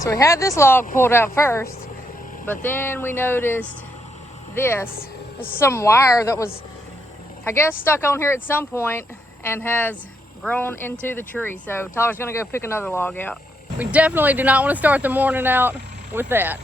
So we had this log pulled out first, but then we noticed this. This is some wire that was, I guess, stuck on here at some point and has grown into the tree. So Tyler's gonna go pick another log out. We definitely do not want to start the morning out with that.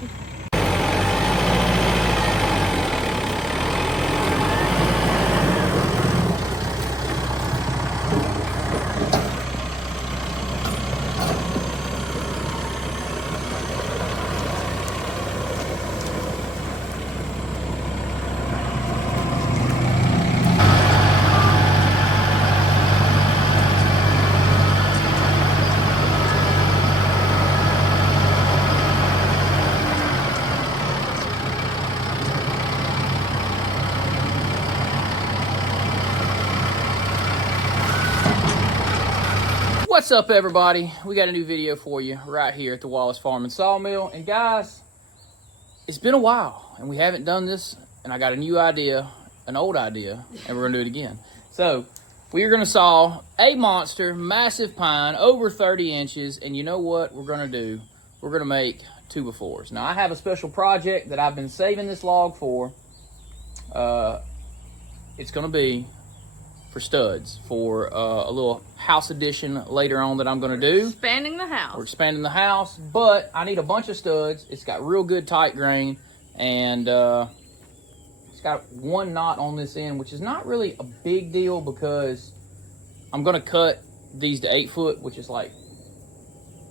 What's up, everybody? We got a new video for you right here at the Wallace Farm and Sawmill. And guys, it's been a while and we haven't done this, and I got a new idea, an old idea, and we're gonna do it again. So we are gonna saw a monster, massive pine, over 30 inches, and you know what we're gonna do? We're gonna make 2x4s. Now I have a special project that I've been saving this log for. It's gonna be for studs, for a little house addition later on that I'm going to do. Expanding the house. We're expanding the house, but I need a bunch of studs. It's got real good tight grain, and it's got one knot on this end, which is not really a big deal because I'm going to cut these to 8 foot, which is like,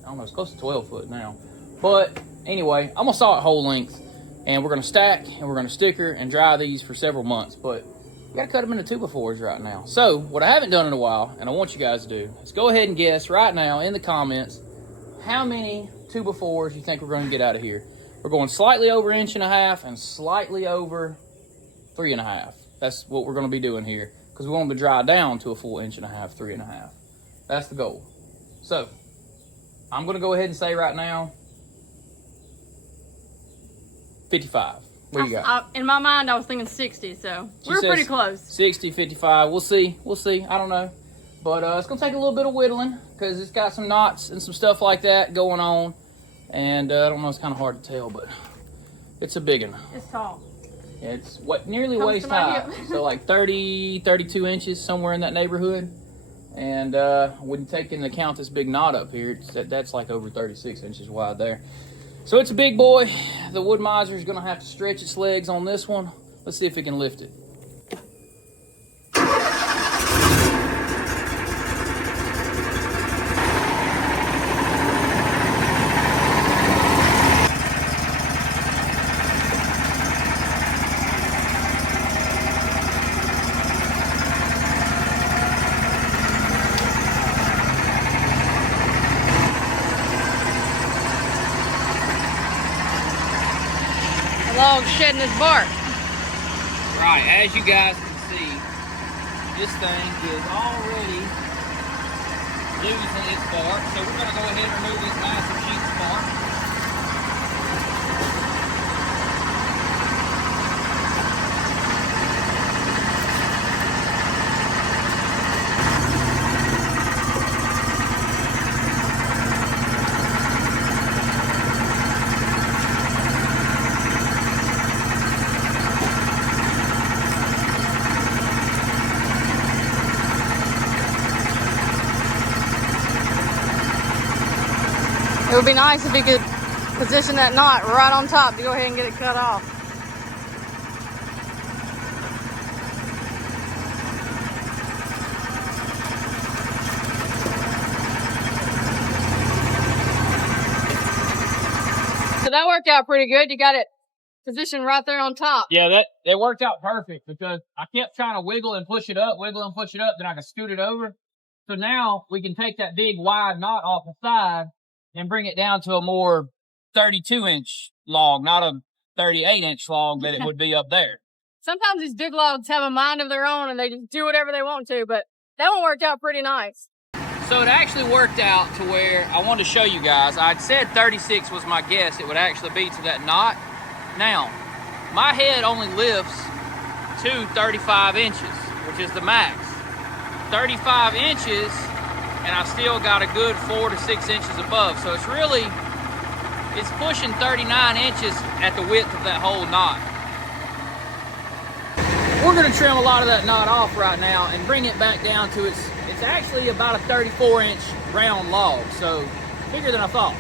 I don't know, it's close to 12 foot now. But anyway, I'm going to saw it whole length, and we're going to stack, and we're going to sticker and dry these for several months. But you gotta cut them into 2x4s right now. So what I haven't done in a while, and I want you guys to do, is go ahead and guess right now in the comments how many 2x4s you think we're gonna get out of here. We're going slightly over 1.5 inches and slightly over 3.5 inches. That's what we're gonna be doing here, because we want them to dry down to a full 1.5 inches, 3.5 inches. That's the goal. So I'm gonna go ahead and say right now 55. What do you got? In my mind, I was thinking 60, so we're pretty close. 60, 55. We'll see. We'll see. I don't know. But it's going to take a little bit of whittling because it's got some knots and some stuff like that going on. And I don't know. It's kind of hard to tell, but it's a big one. It's tall. It's nearly waist high. So like 30, 32 inches, somewhere in that neighborhood. And when you take into account this big knot up here, that's like over 36 inches wide there. So it's a big boy. The wood miser is going to have to stretch its legs on this one. Let's see if it can lift it. Log shedding his bark. Right, as you guys can see, this thing is already losing its bark. So we're going to go ahead and remove this massive sheet of bark. It would be nice if he could position that knot right on top to go ahead and get it cut off. So that worked out pretty good. You got it positioned right there on top. Yeah, that worked out perfect because I kept trying to wiggle and push it up, then I could scoot it over. So now we can take that big wide knot off the side and bring it down to a more 32-inch log, not a 38-inch log that it would be up there. Sometimes these big logs have a mind of their own and they just do whatever they want to, but that one worked out pretty nice. So it actually worked out to where I wanted to show you guys. I'd said 36 was my guess it would actually be to that knot. Now, my head only lifts to 35 inches, which is the max. 35 inches, and I still got a good 4 to 6 inches above. So it's really It's pushing 39 inches at the width of that whole knot. We're gonna trim a lot of that knot off right now and bring it back down to it's actually about a 34-inch round log, so bigger than I thought.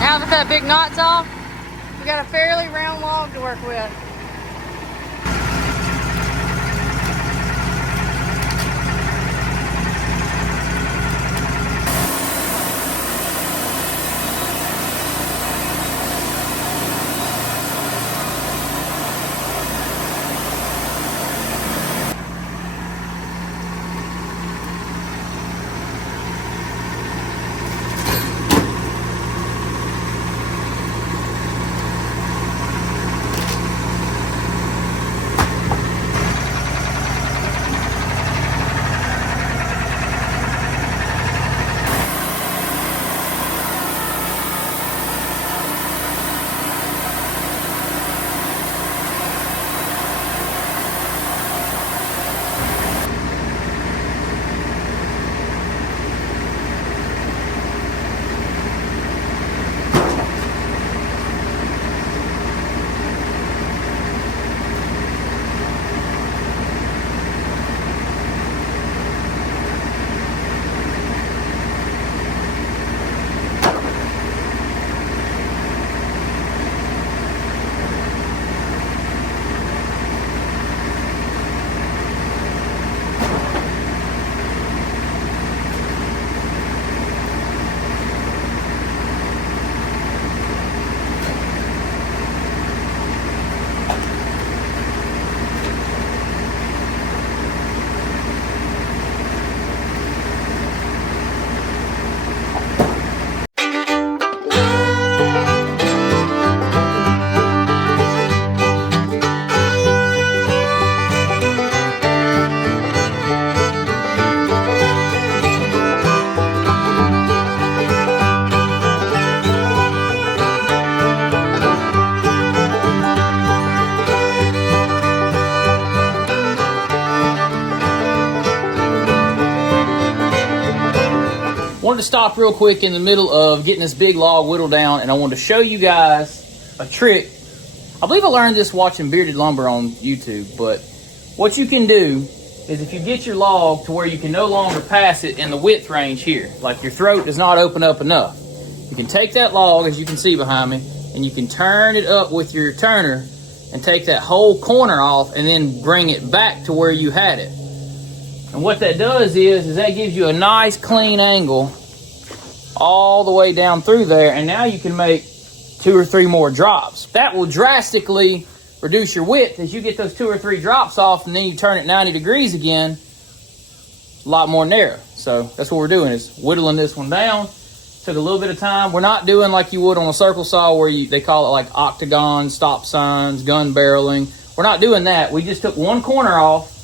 Now that that big knot's off, we got a fairly round log to work with. Wanted to stop real quick in the middle of getting this big log whittled down, and I wanted to show you guys a trick. I believe I learned this watching Bearded Lumber on YouTube, but what you can do is if you get your log to where you can no longer pass it in the width range here, like your throat does not open up enough, you can take that log, as you can see behind me, and you can turn it up with your turner and take that whole corner off and then bring it back to where you had it. And what that does is that gives you a nice clean angle all the way down through there, and now you can make 2 or 3 more drops. That will drastically reduce your width as you get those 2 or 3 drops off, and then you turn it 90 degrees again, a lot more narrow. So that's what we're doing, is whittling this one down. Took a little bit of time. We're not doing like you would on a circle saw where they call it like octagon, stop signs, gun barreling. We're not doing that. We just took one corner off,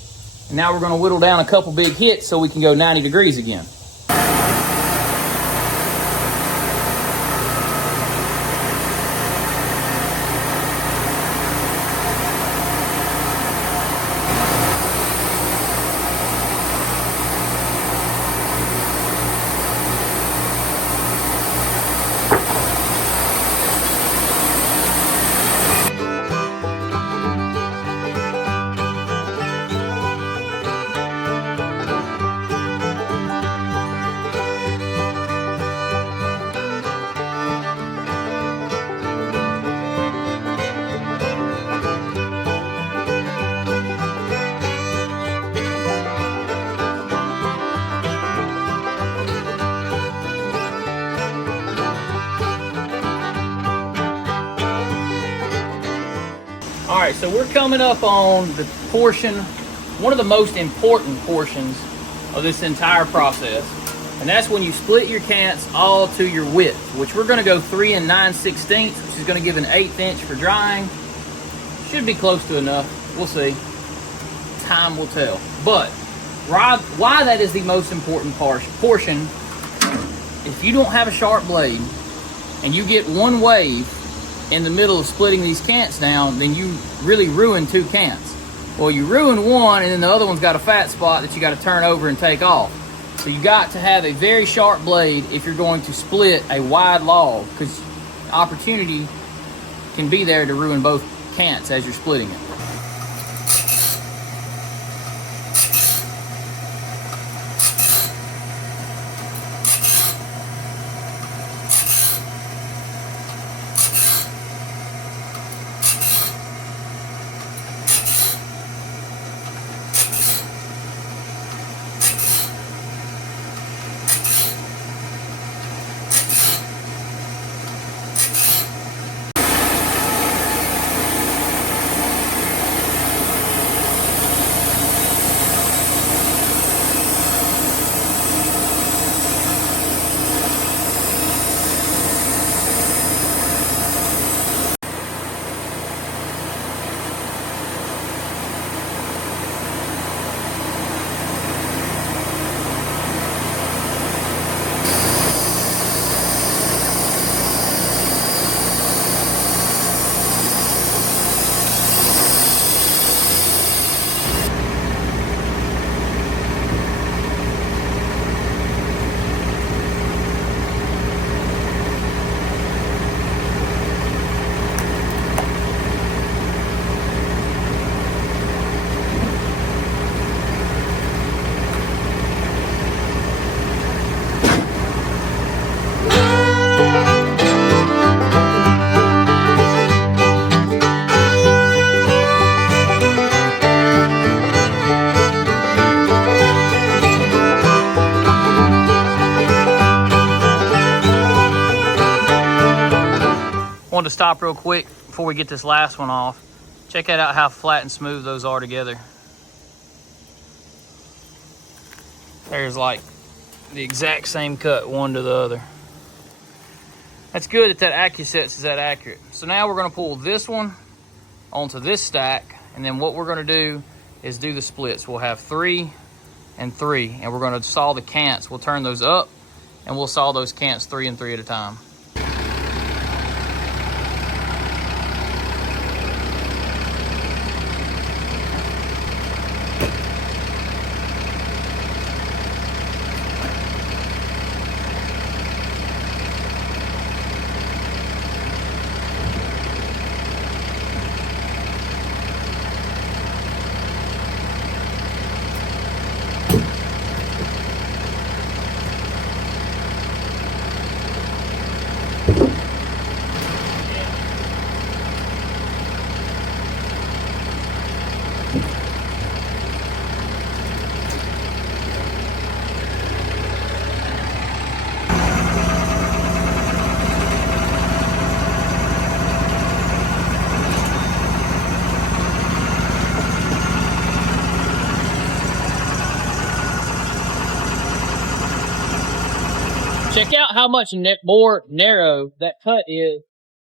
and now we're going to whittle down a couple big hits so we can go 90 degrees again. All right, so we're coming up on the portion, one of the most important portions of this entire process, and that's when you split your cants all to your width, which we're going to go 3 9/16, which is going to give an 1/8 inch for drying, Should be close to enough. We'll see. Time will tell. But why that is the most important portion, if you don't have a sharp blade and you get one wave in the middle of splitting these cants down, then you really ruin 2 cants. Well, you ruin one and then the other one's got a fat spot that you got to turn over and take off. So you got to have a very sharp blade if you're going to split a wide log, because opportunity can be there to ruin both cants as you're splitting it. Wanted to stop real quick before we get this last one off. Check out how flat and smooth those are together. There's like the exact same cut one to the other. That's good that AccuSets is that accurate. So now we're gonna pull this one onto this stack, and then what we're gonna do is do the splits. We'll have 3 and 3, and we're gonna saw the cants. We'll turn those up, and we'll saw those cants 3 and 3 at a time. Check out how much more narrow that cut is,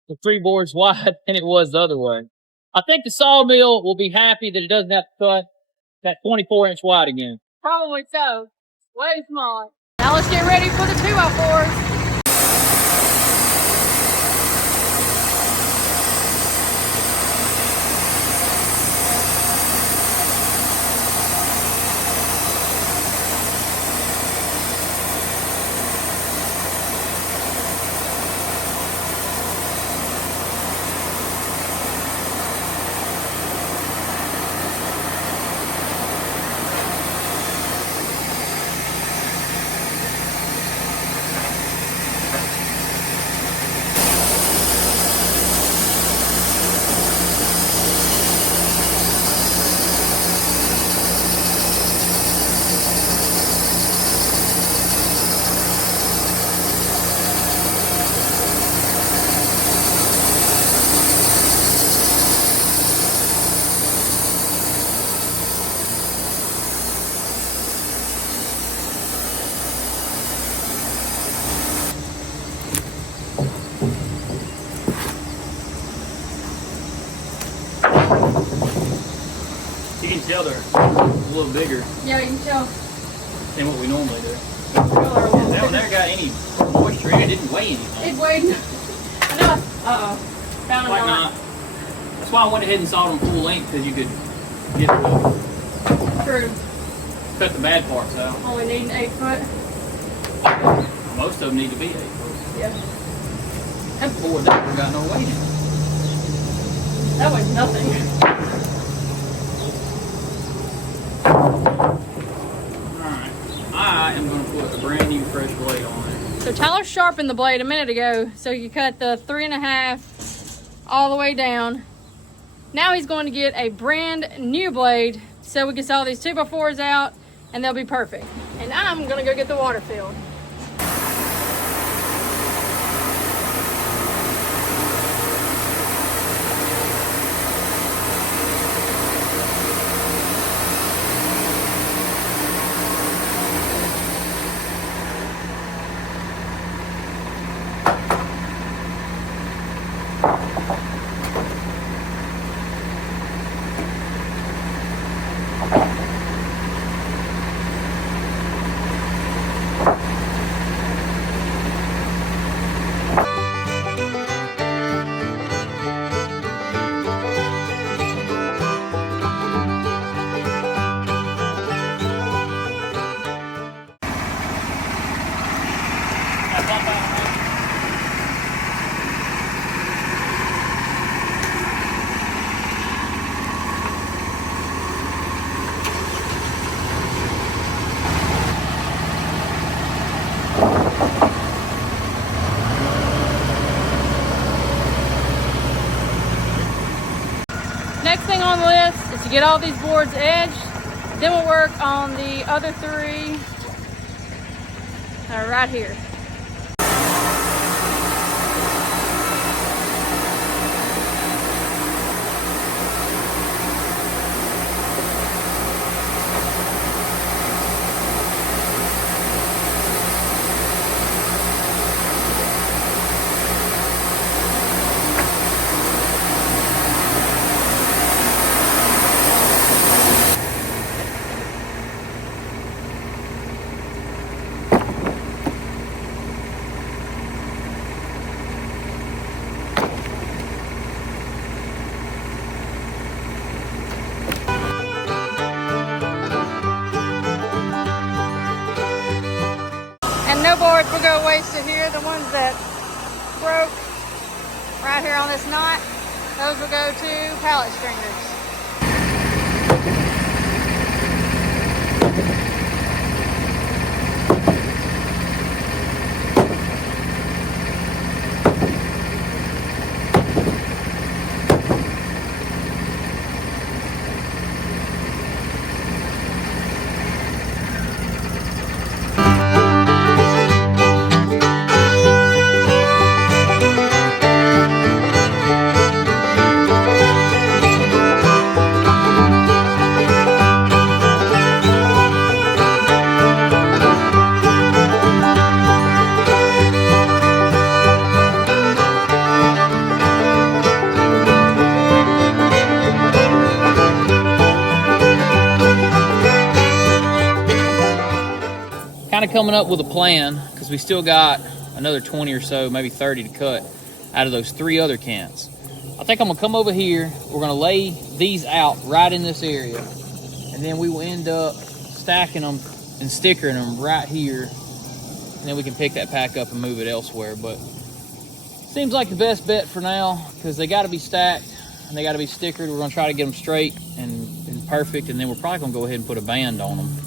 the 3 boards wide, than it was the other way. I think the Sawmill will be happy that it doesn't have to cut that 24-inch wide again. Probably so. Way small. Now let's get ready for the 2x4s. can tell they're a little bigger Yeah, you can tell. than what we normally do. Color a little That one bigger. never got any moisture in it. It didn't weigh anything. It weighed. I know. Uh-oh. Found a Like knot. not. That's why I went ahead and sawed them full length, because you could get the, True. cut the bad parts out. Only need an 8 foot. Most of them need to be 8 foot. Yeah. That board that got no weight in it. That was nothing. Alright. I am going to put a brand new fresh blade on it. So Tyler sharpened the blade a minute ago, so you cut the 3.5 all the way down. Now he's going to get a brand new blade so we can saw these 2x4s out and they'll be perfect. And I'm gonna go get the water filled. Next thing on the list is to get all these boards edged. Then we'll work on the other 3 right here. And no boards will go wasted here. The ones that broke right here on this knot, those will go to pallet stringers. Kind of coming up with a plan, because we still got another 20 or so, maybe 30 to cut out of those 3 other cants. I think I'm gonna come over here. We're gonna lay these out right in this area, and then we will end up stacking them and stickering them right here, and then we can pick that pack up and move it elsewhere. But seems like the best bet for now, because they got to be stacked and they got to be stickered. We're gonna try to get them straight and perfect, and then we're probably gonna go ahead and put a band on them.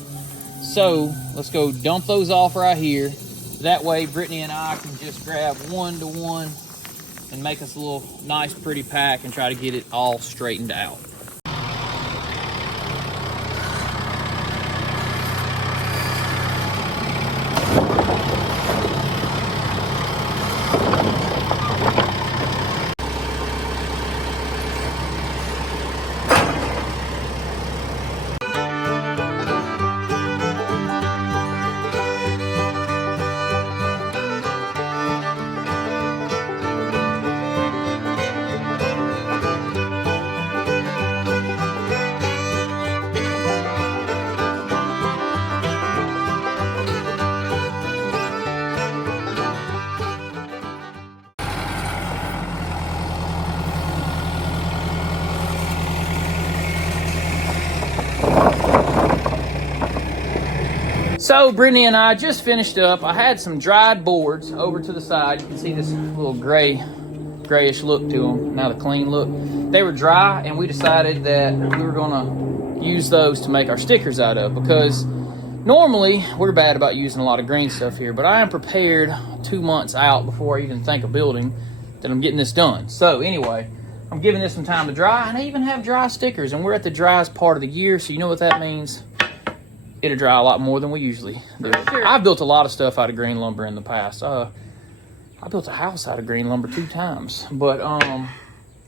So let's go dump those off right here. That way Brittany and I can just grab 1 to 1 and make us a little nice pretty pack and try to get it all straightened out. So Brittany and I just finished up. I had some dried boards over to the side. You can see this little grayish look to them. Now the clean look. They were dry, and we decided that we were gonna use those to make our stickers out of, because normally we're bad about using a lot of green stuff here, but I am prepared 2 months out before I even think of building that I'm getting this done. So anyway, I'm giving this some time to dry, and I even have dry stickers, and we're at the driest part of the year, so you know what that means. It'll dry a lot more than we usually do. Sure. I've built a lot of stuff out of green lumber in the past. I built a house out of green lumber 2 times, but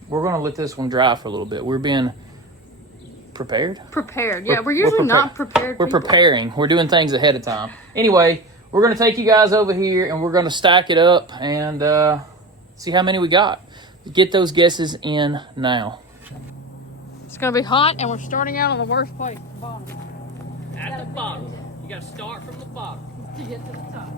we're gonna let this one dry for a little bit. We're being prepared. Yeah, we're usually not prepared. We're preparing. We're doing things ahead of time. Anyway, we're gonna take you guys over here, and we're gonna stack it up and see how many we got. Get those guesses in now. It's gonna be hot, and we're starting out on the worst place, the bottom. At the bottom. You gotta start from the bottom To get to the top.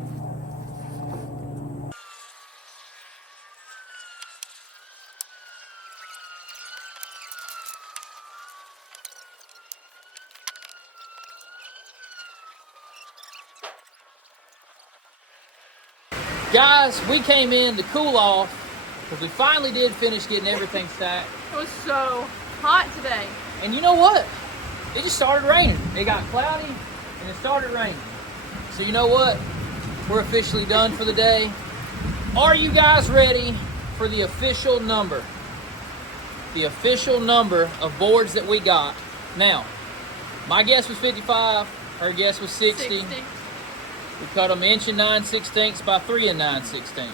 Guys, we came in to cool off because we finally did finish getting everything stacked. It was so hot today. And you know what? It just started raining. It got cloudy and it started raining. So you know what? We're officially done for the day. Are you guys ready for the official number? The official number of boards that we got. Now, my guess was 55. Her guess was 60. We cut them 1 9/16 inches by 3 9/16.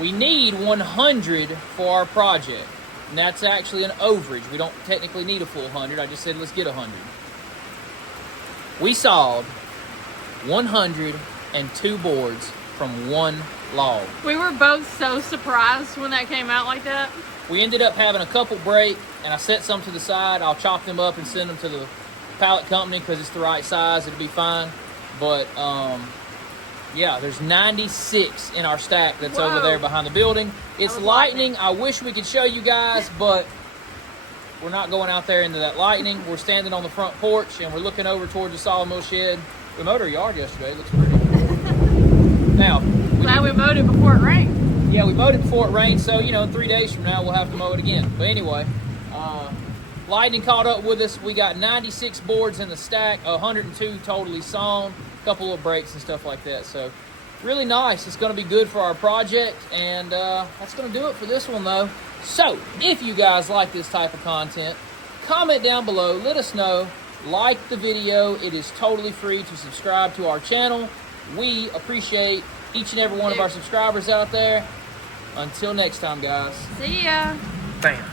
We need 100 for our project. And that's actually an overage. We don't technically need a full 100. I just said let's get 100. We sawed 102 boards from one log. We were both so surprised when that came out like that. We ended up having a couple break, and I set some to the side. I'll chop them up and send them to the pallet company because it's the right size. It'll be fine. But yeah, there's 96 in our stack that's over there behind the building. It's lightning. I wish we could show you guys, but we're not going out there into that lightning. We're standing on the front porch, and we're looking over towards the Sawmill shed. We mowed our yard yesterday. It looks pretty. Now, Glad we mowed it before it rained. yeah, we mowed it before it rained, so, you know, in 3 days from now, we'll have to mow it again. But anyway, lightning caught up with us. We got 96 boards in the stack, 102 totally sawn, a couple of breaks and stuff like that. So really nice. It's going to be good for our project, and that's going to do it for this one, though. So if you guys like this type of content, comment down below. Let us know. Like the video. It is totally free to subscribe to our channel. We appreciate each and every one of our subscribers out there. Until next time, guys. See ya. Bam.